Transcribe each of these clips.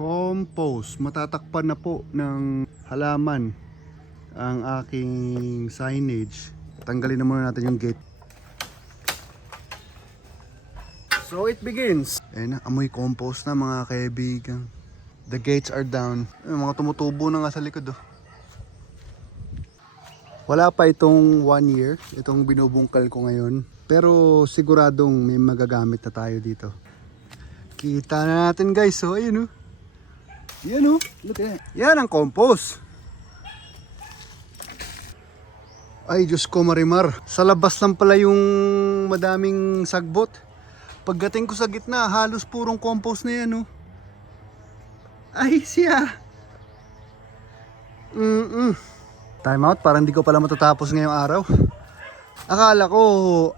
Compost. Matatakpan na po ng halaman ang aking signage. Tanggalin na muna natin yung gate. So it begins. Ayan na, amoy compost na mga kaibigan. The gates are down. Ay, mga tumutubo na nga sa likod oh. Wala pa itong 1 year, itong binubungkal ko ngayon. Pero siguradong may magagamit na tayo dito. Kita na natin guys, so ayun oh. Yan oh, look at that. Yan ang compost. Ay Diyos ko marimar, sa labas lang pala yung madaming sagbot. Pagdating ko sa gitna, halos purong compost na yan oh. Ay siya. Time out, parang hindi ko pala matatapos ngayong araw. Akala ko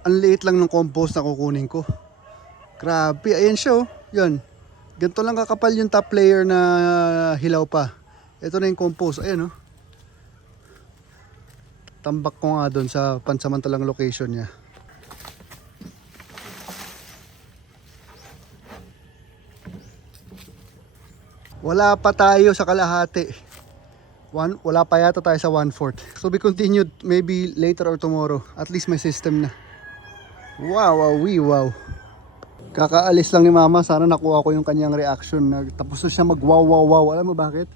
ang liit lang ng compost na kukunin ko. Grabe, ayan siya oh. Yan. Ganito lang kakapal yung top layer na hilaw pa. Ito na yung compost. Ayan oh. Tambak ko nga doon sa pansamantalang location niya. Wala pa tayo sa kalahati. Wala pa yata tayo sa 1/4. So we continued maybe later or tomorrow. At least may system na. Wow. Kakaalis lang ni mama. Sana nakuha ko yung kanyang reaction. Tapos na siya mag wow. Alam mo bakit?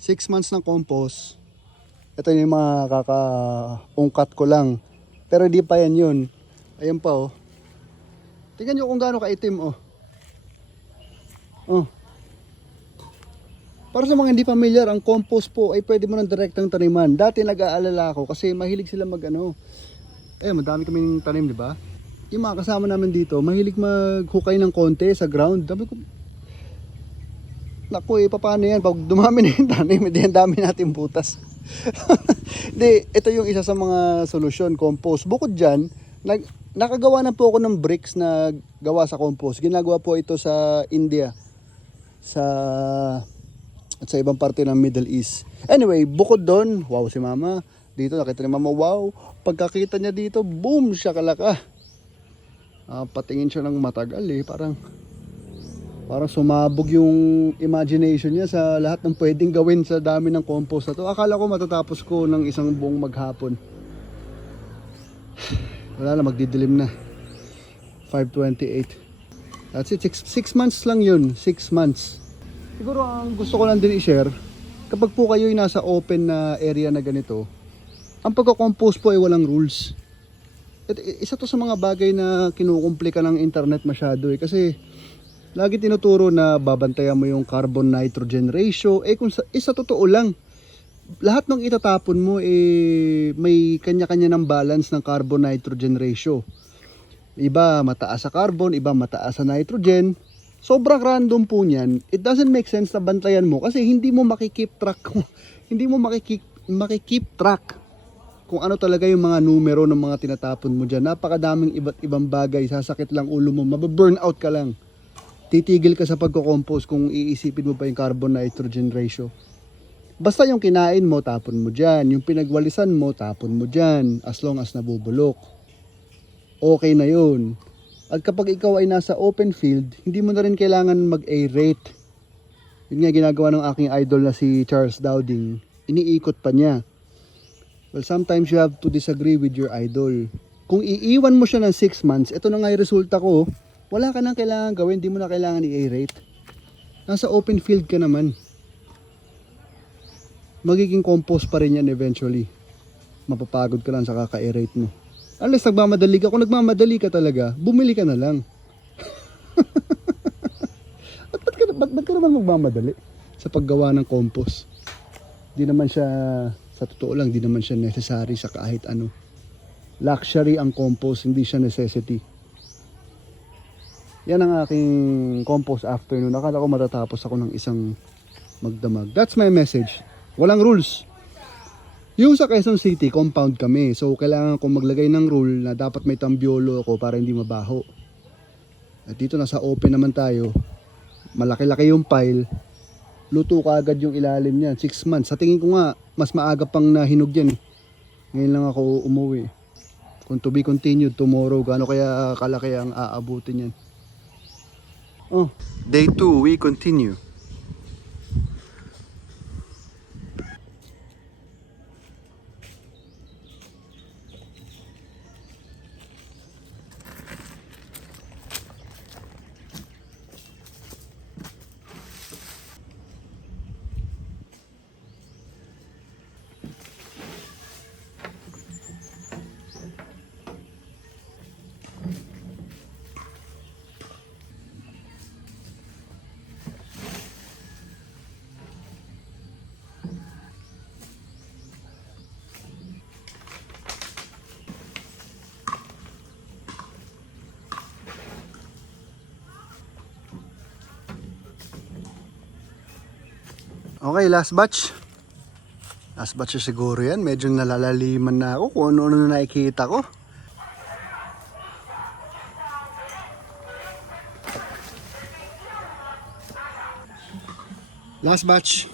6 months ng compost. Ito yung mga kaka-ungkat ko lang. Pero di pa yan yun. Ayan pa oh. Tingnan nyo kung gaano kaitim oh. Oh. Para sa mga hindi familiar, ang compost po ay pwede mo ng direktang taniman. Dati nag-aalala ako kasi mahilig sila mag-ano. Madami kaming tanim, di ba? Yung mga kasama namin dito, mahilig maghukay ng konti sa ground. Sabi ko, naku paano yan? Pag dumami na yung tanim, hindi ang dami natin butas. Di, ito yung isa sa mga solusyon, compost. Bukod dyan, nakagawa na po ako ng bricks na gawa sa compost. Ginagawa po ito sa India. At sa ibang parte ng Middle East. Anyway, bukod doon, wow si mama. Dito nakita ni mama, wow. Pagkakita niya dito, boom, siya kalaka. Patingin siya ng matagal eh. Parang sumabog yung imagination niya sa lahat ng pwedeng gawin sa dami ng compost na to. Akala ko matatapos ko ng isang buong maghapon. Wala na, magdidilim na. 5:28. That's it, 6 months lang yun. 6 months. Siguro ang gusto ko lang din i-share, kapag po kayo ay nasa open na area na ganito, ang pagko-compost po ay walang rules. Isa to sa mga bagay na kinukumplika ng internet masyado eh. Kasi lagi tinuturo na babantayan mo yung carbon-nitrogen ratio. Kung sa totoo lang, lahat ng itatapon mo may kanya-kanya ng balance ng carbon-nitrogen ratio. Iba mataas sa carbon, iba mataas sa nitrogen. Sobrang random po niyan. It doesn't make sense na bantayan mo kasi hindi mo makikip track kung ano talaga yung mga numero ng mga tinatapon mo dyan. Napakadaming iba't ibang bagay. Sasakit lang ulo mo. Mababurn out ka lang. Titigil ka sa pagko-compost kung iisipin mo pa yung carbon-nitrogen ratio. Basta yung kinain mo, tapon mo dyan. Yung pinagwalisan mo, tapon mo dyan. As long as nabubulok. Okay na yun. At kapag ikaw ay nasa open field, hindi mo na rin kailangan mag-aerate. Yun nga ginagawa ng aking idol na si Charles Dowding. Iniikot pa niya. Well, sometimes you have to disagree with your idol. Kung iiwan mo siya ng 6 months, ito na nga yung resulta ko, wala ka nang kailangan gawin, hindi mo na kailangan i-aerate. Nasa open field ka naman. Magiging compost pa rin yan eventually. Mapapagod ka lang sa kaka-aerate mo. Unless nagmamadali ka. Kung nagmamadali ka talaga, bumili ka na lang. Ba't ka naman magmamadali sa paggawa ng compost? Di naman siya, sa totoo lang, di naman siya necessary sa kahit ano. Luxury ang compost, hindi siya necessity. Yan ang aking compost afternoon. Akala ko matatapos ako ng isang magdamag. That's my message. Walang rules. Yung sa Quezon City, compound kami. So, kailangan kong maglagay ng rule na dapat may tambiolo ako para hindi mabaho. At dito nasa open naman tayo. Malaki-laki yung pile. Luto ka agad yung ilalim niyan. 6 months. Sa tingin ko nga, mas maaga pang nahinog yan. Ngayon lang ako umuwi. Kung to be continued tomorrow, gaano kaya kalaki ang aabutin yan. Oh, day 2, we continue. Okay, last batch. Last batch na siguro yan. Medyo nalalaliman na ako kung ano-ano na nakikita ko. Last batch.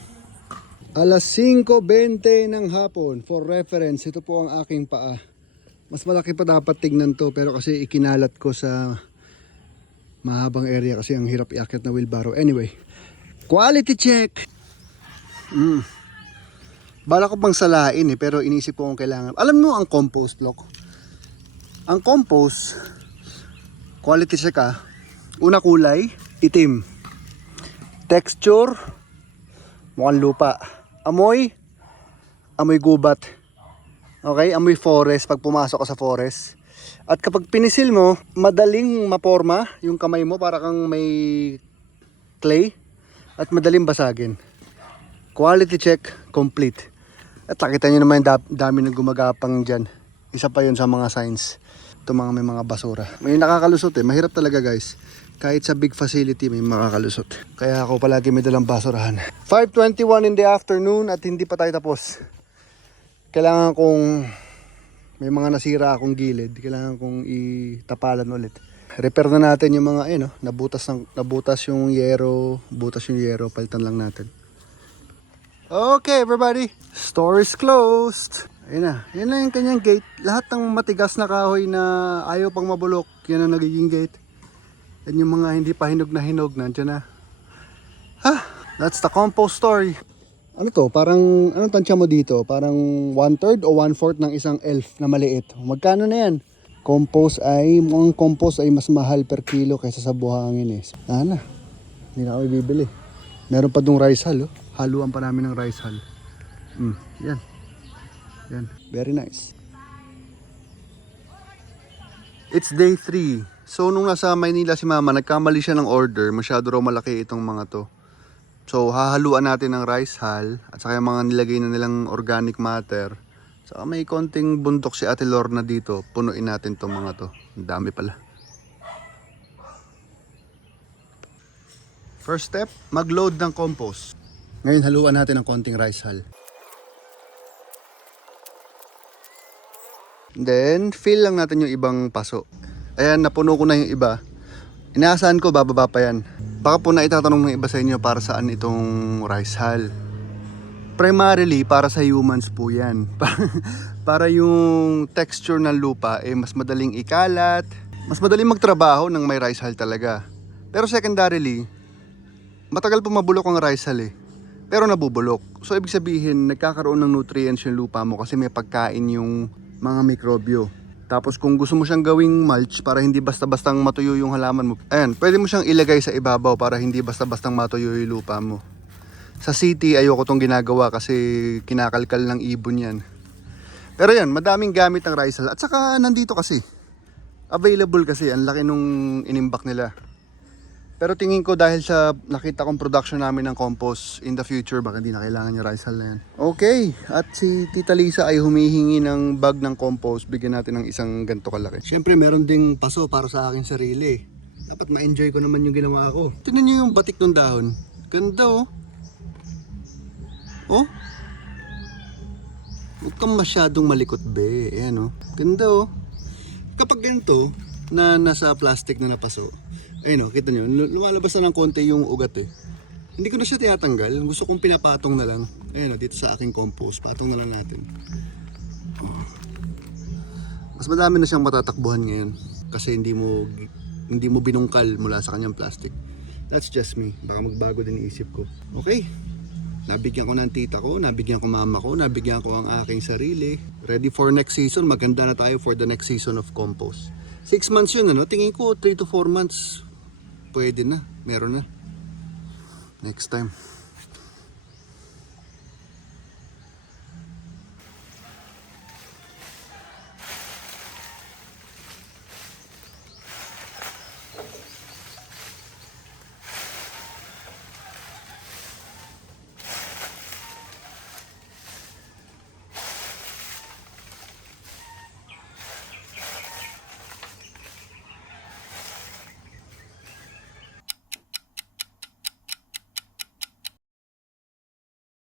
Alas 5:20 ng hapon. For reference, ito po ang aking paa. Mas malaki pa dapat tignan to, pero kasi ikinalat ko sa mahabang area kasi ang hirap iakyat na wheelbarrow. Anyway, quality check. Bala ko pang salain pero inisip ko kung kailangan. Alam mo ang compost lock? Ang compost, quality check Una kulay, itim. Texture, mukhang lupa. Amoy gubat. Okay, amoy forest pag pumasok ka sa forest. At kapag pinisil mo, madaling maporma yung kamay mo para kang may clay at madaling basagin. Quality check complete. At nakita nyo naman yung dami ng gumagapang dyan. Isa pa yun sa mga signs. Ito may mga basura. May nakakalusot mahirap talaga guys. Kahit sa big facility may makakalusot. Kaya ako palagi may dalang basurahan. 5:21 in the afternoon at hindi pa tayo tapos. Kailangan kong may mga nasira akong gilid. Kailangan kong itapalan ulit. Repair na natin yung mga nabutas yung yero. Palitan lang natin. Okay everybody. Store is closed. Ayun na. Yan lang yung kanyang gate. Lahat ng matigas na kahoy na ayaw pang mabulok. Yan ang nagiging gate. Yan yung mga hindi pa hinog na nandiyan na. That's the compost story. Ano to? Parang, anong tansya mo dito? Parang 1/3 o 1/4 ng isang elf na maliit. Magkano na yan? Mukhang compost ay mas mahal per kilo kaysa sa buhangin hindi na kami bibili. Meron pa dong rice hull Haluan pa namin ng rice hull. Yan. Very nice. It's day 3. So nung nasa Maynila si mama, nagkamali siya ng order. Masyado raw malaki itong mga to. So hahaluan natin ng rice hull at saka yung mga nilagay na nilang organic matter. Saka may konting bundok si Ate Lorna dito. Punuin natin itong mga to. Ang dami pala. First step, mag-load ng compost. Ngayon haluan natin ng konting rice hull. Then fill lang natin yung ibang paso. Ayan, napuno ko na yung iba. Inaasahan ko bababa pa yan. Baka po na itatanong ng iba sa inyo para saan itong rice hull. Primarily para sa humans po yan. Para yung texture ng lupa mas madaling ikalat, mas madaling magtrabaho ng may rice hull talaga. Pero secondarily, matagal po mabulok ang rice hull pero nabubulok. So ibig sabihin, nagkakaroon ng nutrients yung lupa mo kasi may pagkain yung mga mikrobyo. Tapos kung gusto mo siyang gawing mulch para hindi basta-bastang matuyo yung halaman mo, ayan, pwede mo siyang ilagay sa ibabaw para hindi basta-bastang matuyo yung lupa mo. Sa city, ayoko tong ginagawa kasi kinakalkal ng ibon yan. Pero yan, madaming gamit ng rice hull. At saka nandito kasi, available kasi, ang laki nung inimbak nila. Pero tingin ko dahil sa nakita kong production namin ng compost in the future, baka hindi na kailangan yung rice hull na yan. Okay, at si Tita Lisa ay humihingi ng bag ng compost. Bigyan natin ng isang ganito kalaki. Siyempre meron ding paso para sa akin sarili. Dapat ma-enjoy ko naman yung ginawa ko. Tingnan nyo yung batik ng dahon. Ganda Huwag kang masyadong malikot be. Ayan Ganda Kapag ganito na nasa plastic na napaso, ayun kita nyo, lumalabas na ng konti yung ugat Hindi ko na siya tinatanggal. Gusto kong pinapatong na lang. Ayun dito sa aking compost. Patong na lang natin. Mas madami na siyang matatakbuhan ngayon. Kasi hindi mo binungkal mula sa kanyang plastic. That's just me. Baka magbago din iisip ko. Okay. Nabigyan ko ng tita ko, nabigyan ko mama ko, nabigyan ko ang aking sarili. Ready for next season. Maganda na tayo for the next season of compost. 6 months yun Tingin ko 3 to 4 months. Pwede na. Meron na. Next time.